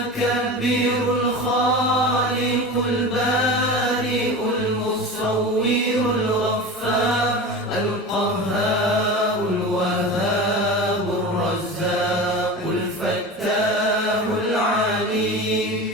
المتكبر الخالق البارئ المصور الغفار القهار الوهاب الرزاق الفتاح العليم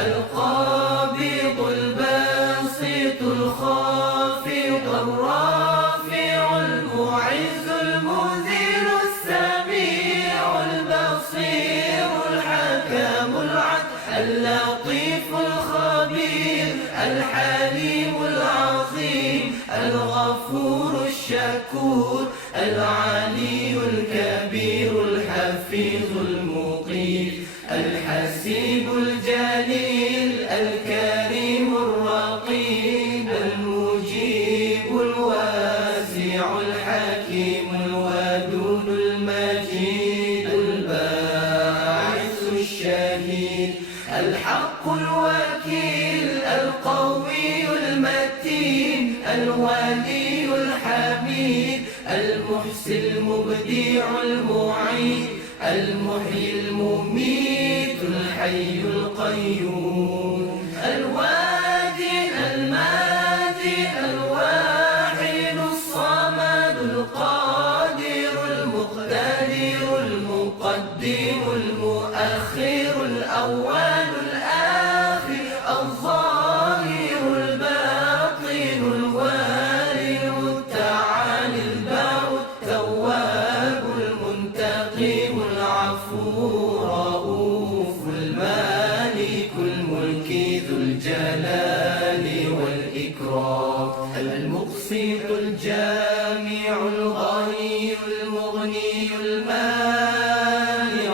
القابض الباسط الخافض الرافع المعز المذل السميع البصير الحكم العدل اللطيف الخبير الحليم العظيم الغفور الشكور العلي الكبير الحفيظ المقيت الحسيب الجليل الكريم الرقيب المجيب الواسع الحكيم الودود المجيد الباعث الشهيد الحق الوكيل القوي المتين الولي الحميد المحسن المبدع المعيد المحيي المميت الحي القيوم الوادي الماجي الواحد الصمد القادر المقتدر المقدم المؤخر الأول الآخر الظاهر الباطن الوالي المتعالي البر التواب المنتقم العفو رؤوف المالك الملك ذو الجلال والإكرام المقسط الجامع الغني المغني المانع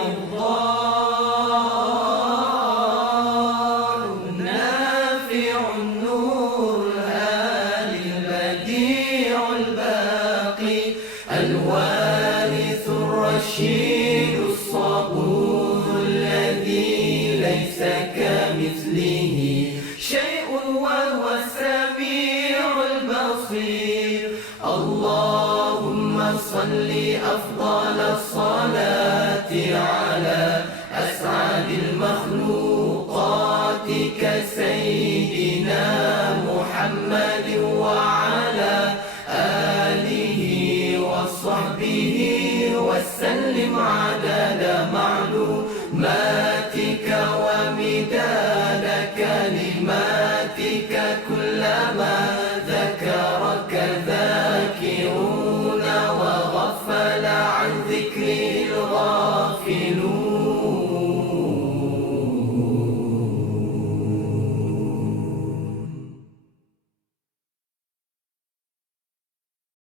الضار النافع النور الهادي البديع الباقي الوارث الرشيد الصبور الذي ليس كمثله شيء وهو السميع البصير اللهم صل أفضل الصلاة على أسعد المخلوقات كسيدنا محمد وعلى آله وصحبه وسلم عدد معلوماتك ومداد كلماتك كلما